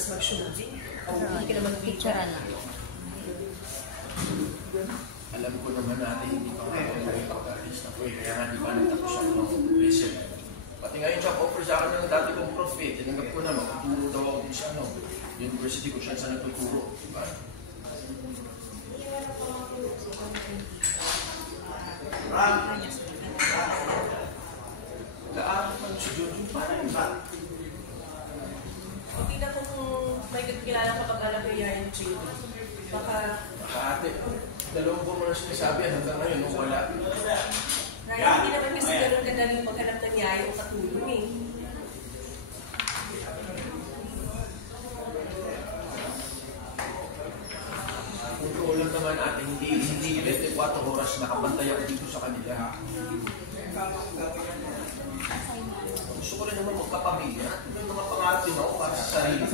oras mag-shooting. Hindi ka naman picture na. Alam ko naman natin hindi pa kaya pagka-artist na po eh. Kaya nga di ba nagtapos ako ng research. Pati ngayon siya offer sa akin ng dati kong prof eh. Tinanggap ko na makaturo daw ako din sa university ko siya sa nagtuturo. Diba? Laarat man si Jojo, parang ba? Hindi na kung may kilala ka pag-alam kay Yayan Chico. Baka ate, dalawang po mo na sinasabi hanggang ngayon nung wala. Ryan, hindi naman kasi ganun kadaling maghanap ng yayo o katulong eh. Kung lang naman natin, hindi 24 oras nakabantay ako dito sa kanila. Gusto ko rin naman magpapamilya. May mga pangarap din ako para sa sarili.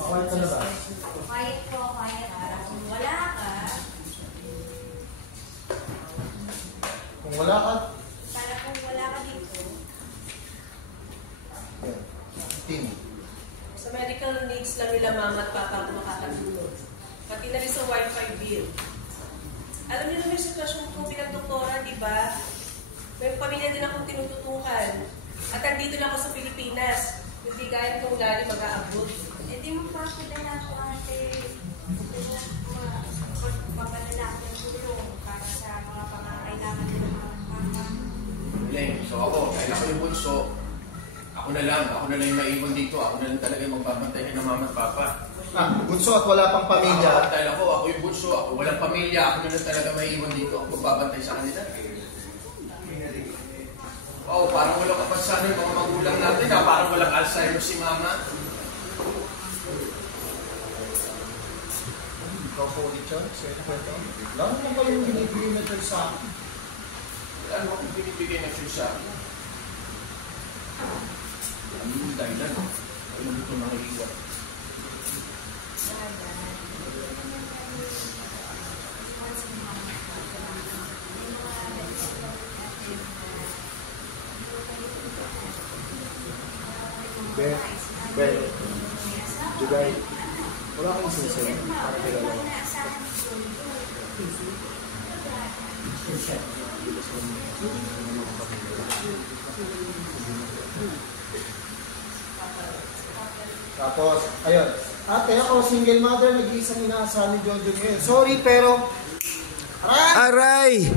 Quiet ka na ba? Quiet po, quiet. Kung wala ka, Kung wala ka, para kung wala ka dito, team. Sa medical needs lang nila mama at papa ang makakatulong. Pati na rin sa wifi bill. Alam niyo na may sitwasyon ko bilang doktora, di ba? May pamilya din akong tinututukan. At andito na ako sa Pilipinas. Hindi gaya kung lali mag-aabot. hindi mo pa ako dala ko ate. Magpapadala ako ng tulong para sa mga pangangailangan ng mga mama. Leng, so ako, dahil ako yung bunso, ako na lang yung maiwan dito. Ako na lang talaga yung magbabantay ng mama at papa. Bunso at wala pang pamilya. Dahil ako yung bunso, ako walang pamilya, ako na lang talaga maiwan dito. Ako magbabantay sa kanila. Oh, parang walang kapansanan yung mga magulang natin. Parang walang Alzheimer si mama. Ikaw po ulit yun, sir. Lalo na ba yung binibigay na dyan sa akin? Ano akong binibigay na siya sa akin? Ano yung dahilan? Ano dito nangiiwan? Ben, Jugay, wala kang sinasabi para kilala. Tapos, ayun. Ate, ako single mother, nag-iisang inaasahan ni Jojo ngayon. Sorry, pero... Aray!